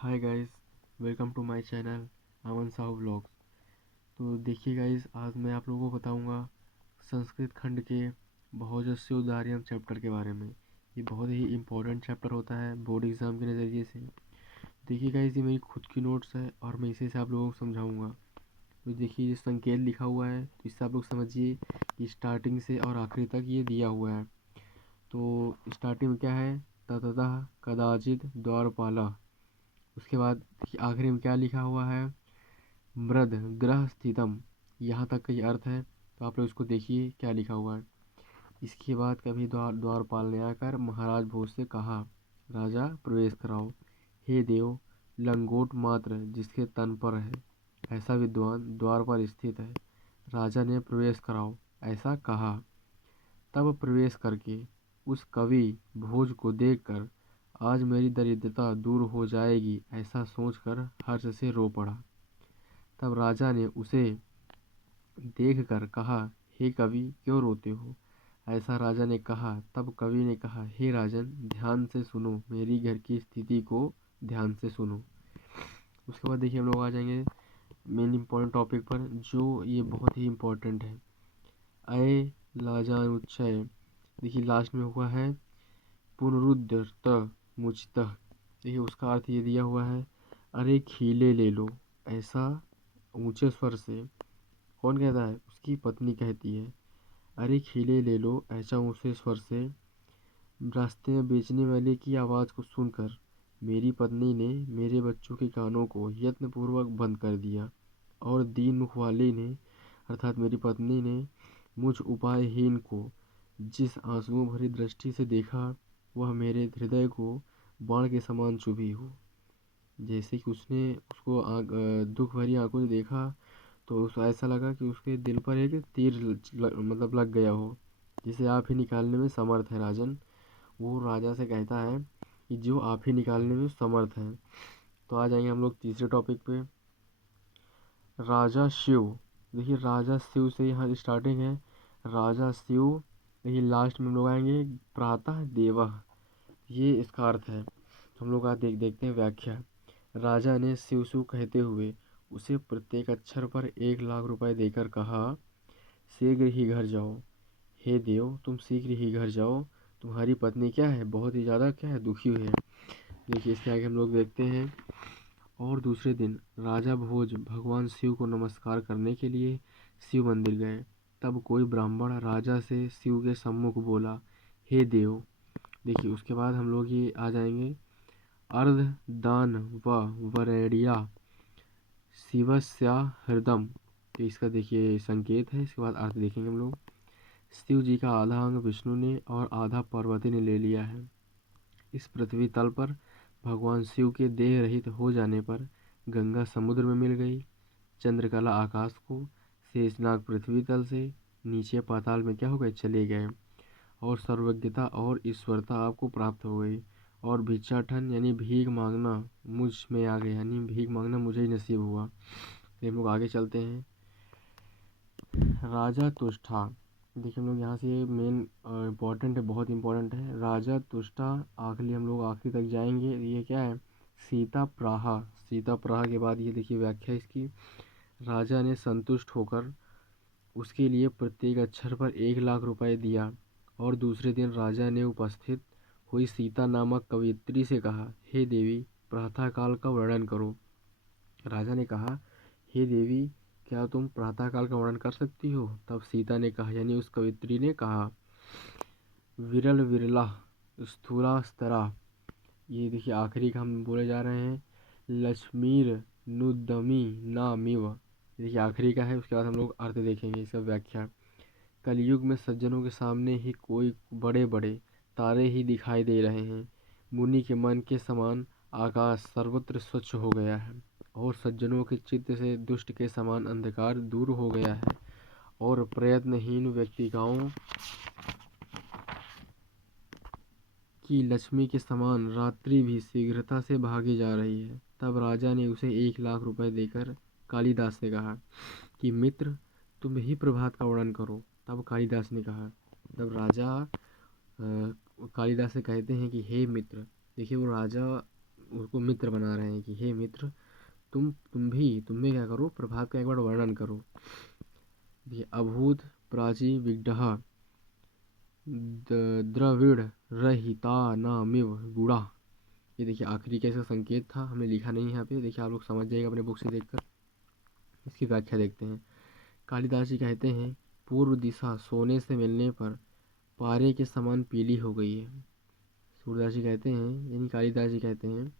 Hi guys, welcome to my channel Aman Sahu vlogs. तो देखिए guys, आज मैं आप लोगों को बताऊंगा संस्कृत खंड के बहुजस्वी उदाहरण चैप्टर के बारे में। ये बहुत ही इम्पोर्टेंट चैप्टर होता है बोर्ड एग्ज़ाम के नज़रिए से। देखिए गाइस, ये मेरी खुद की नोट्स है और मैं इसे से आप लोगों को समझाऊंगा। तो देखिए, ये संकेत लिखा हुआ है, तो इससे आप लोग समझिए कि स्टार्टिंग से और आखिरी तक ये दिया हुआ है। तो स्टार्टिंग में क्या है, ततः कदाचित द्वारपाला। उसके बाद देखिए आखिरी में क्या लिखा हुआ है, मृद ग्रह स्थितम। यहाँ तक का ये अर्थ है, तो आप लोग इसको देखिए क्या लिखा हुआ है। इसके बाद कभी द्वारपाल ने आकर महाराज भोज से कहा, राजा प्रवेश कराओ। हे देव, लंगोट मात्र जिसके तन पर है ऐसा विद्वान द्वार पर स्थित है, राजा ने प्रवेश कराओ ऐसा कहा। तब प्रवेश करके उस कवि भोज को देखकर आज मेरी दरिद्रता दूर हो जाएगी ऐसा सोचकर हर्ष से रो पड़ा। तब राजा ने उसे देखकर कहा, हे कवि क्यों रोते हो। ऐसा राजा ने कहा। तब कवि ने कहा, हे राजन, ध्यान से सुनो, मेरी घर की स्थिति को ध्यान से सुनो। उसके बाद देखिए हम लोग आ जाएंगे मेन इम्पोर्टेंट टॉपिक पर, जो ये बहुत ही इम्पोर्टेंट है। अय लाजानुच्छय। देखिए लास्ट में हुआ है पुनरुद्धृत मुचितः। देखिए उसका अर्थ ये दिया हुआ है, अरे खीले ले लो। ऐसा ऊंचे स्वर से कौन कहता है, उसकी पत्नी कहती है, अरे खीले ले लो ऐसा ऊंचे स्वर से। रास्ते में बेचने वाले की आवाज़ को सुनकर मेरी पत्नी ने मेरे बच्चों के कानों को यत्नपूर्वक बंद कर दिया, और दीन मुख वाले ने अर्थात मेरी पत्नी ने मुझ उपायहीन को जिस आंसुओं भरी दृष्टि से देखा, वह मेरे हृदय को बाण के समान चुभी हो। जैसे कि उसने उसको दुख भरी आंखों से देखा, तो उस ऐसा लगा कि उसके दिल पर एक तीर मतलब लग गया हो, जिसे आप ही निकालने में समर्थ है राजन। वो राजा से कहता है कि जो आप ही निकालने में समर्थ है। तो आ जाएंगे हम लोग तीसरे टॉपिक पे, राजा शिव। देखिए राजा शिव से यहाँ स्टार्टिंग है, राजा शिव। देखिए लास्ट में हम लोग आएंगे प्रातः देवः। ये इसका अर्थ है। हम लोग आज देखते हैं व्याख्या। राजा ने शिव शिव कहते हुए उसे प्रत्येक अक्षर पर 1 लाख रुपए देकर कहा, शीघ्र ही घर जाओ। हे देव, तुम शीघ्र ही घर जाओ, तुम्हारी पत्नी क्या है, बहुत ही ज़्यादा क्या है, दुखी हुई है। देखिए इसके आगे हम लोग देखते हैं, और दूसरे दिन राजा भोज भगवान शिव को नमस्कार करने के लिए शिव मंदिर गए। तब कोई ब्राह्मण राजा से शिव के सम्मुख बोला, हे देव। देखिए उसके बाद हम लोग ये आ जाएंगे, अर्ध दान व वरेण्या शिवस्या हृदम। तो इसका देखिए संकेत है। इसके बाद अर्थ देखेंगे हम लोग। शिव जी का आधा अंग विष्णु ने और आधा पार्वती ने ले लिया है। इस पृथ्वी तल पर भगवान शिव के देह रहित हो जाने पर गंगा समुद्र में मिल गई, चंद्रकला आकाश को, शेषनाग पृथ्वी तल से नीचे पाताल में क्या हो गए, चले गए, और सर्वज्ञता और ईश्वरता आपको प्राप्त हो गई, और भिक्षाटन यानी भीख मांगना मुझ में आ गया, यानी भीख मांगना मुझे ही नसीब हुआ। तो हम लोग आगे चलते हैं, राजा तुष्टा। देखिए हम लोग यहाँ से मेन इम्पोर्टेंट है, बहुत इम्पोर्टेंट है, राजा तुष्टा। आखिरी हम लोग आखिरी तक जाएंगे। ये क्या है, सीता प्राहा। सीता प्राहा के बाद ये देखिए व्याख्या इसकी, राजा ने संतुष्ट होकर उसके लिए प्रत्येक अक्षर पर 1 लाख रुपए दिया, और दूसरे दिन राजा ने उपस्थित हुई सीता नामक कवयित्री से कहा, हे देवी, प्रातःकाल का वर्णन करो। राजा ने कहा, हे देवी, क्या तुम प्रातःकाल का वर्णन कर सकती हो। तब सीता ने कहा, यानी उस कवित्री ने कहा, विरल विरला स्थूला स्तरा। ये देखिए आखिरी का हम बोले जा रहे हैं, लक्ष्मीर नुदमी नामिव। देखिए आखिरी का है। उसके बाद हम लोग अर्थ देखेंगे, इसका व्याख्या। कलयुग में सज्जनों के सामने ही कोई बड़े बड़े तारे ही दिखाई दे रहे हैं। मुनि के मन के समान आकाश सर्वत्र स्वच्छ हो गया है, और सज्जनों के चित्त से दुष्ट के समान अंधकार दूर हो गया है, और प्रयत्नहीन व्यक्तिकाओं की लक्ष्मी के समान रात्रि भी शीघ्रता से भागी जा रही है। तब राजा ने उसे 1 लाख रुपए देकर कालिदास से कहा कि मित्र, तुम ही प्रभात का वर्णन करो। तब कालिदास ने कहा। तब राजा कालिदास से कहते हैं कि हे मित्र। देखिए वो राजा उसको मित्र बना रहे हैं कि हे मित्र, तुम भी क्या करो, प्रभात का एक बार वर्णन करो। देखिए, अभूत प्राची विग्रह द्रविड़ रहितानामिव गुणा। ये देखिए आखिरी का इसका संकेत था, हमने लिखा नहीं है यहाँ पे, देखिए आप लोग समझ जाइएगा अपने बुक से देखकर। इसकी व्याख्या देखते हैं। कालिदास जी कहते हैं, पूर्व दिशा सोने से मिलने पर पारे के समान पीली हो गई है। सूरदास जी कहते हैं, यानी कालिदास जी कहते हैं,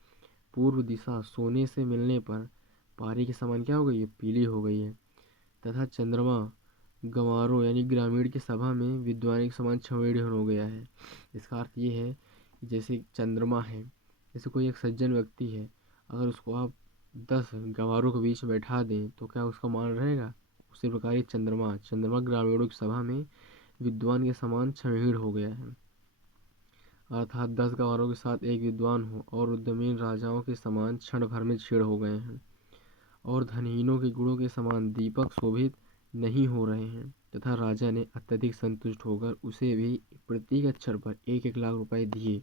पूर्व दिशा सोने से मिलने पर पारे के समान क्या हो गई है, पीली हो गई है। तथा चंद्रमा गंवारों यानी ग्रामीण की सभा में विद्वान के समान छवेड़ हो गया है। इसका अर्थ ये है कि जैसे चंद्रमा है, जैसे कोई एक सज्जन व्यक्ति है, अगर उसको आप 10 गंवारों के बीच में बैठा दें तो क्या उसका मान रहेगा? उसी प्रकार ये चंद्रमा ग्रामीणों की सभा में विद्वान के समान छवेड़ हो गया है। अर्थात 10 गंवारों के साथ एक विद्वान हो और उद्यमी राजाओं के समान क्षण भर में छेड़ हो गए हैं, और धनहीनों के गुणों के समान दीपक शोभित नहीं हो रहे हैं। तथा राजा ने अत्यधिक संतुष्ट होकर उसे भी प्रत्येक अक्षर पर 1-1 लाख रुपए दिए।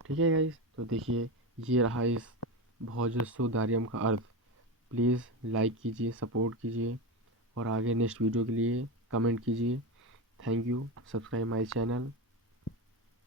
ठीक है गाइस, तो देखिए ये रहा इस भोजस्सोदार्यम का अर्थ। प्लीज़ लाइक कीजिए, सपोर्ट कीजिए, और आगे नेक्स्ट वीडियो के लिए कमेंट कीजिए। Thank you. Subscribe my channel.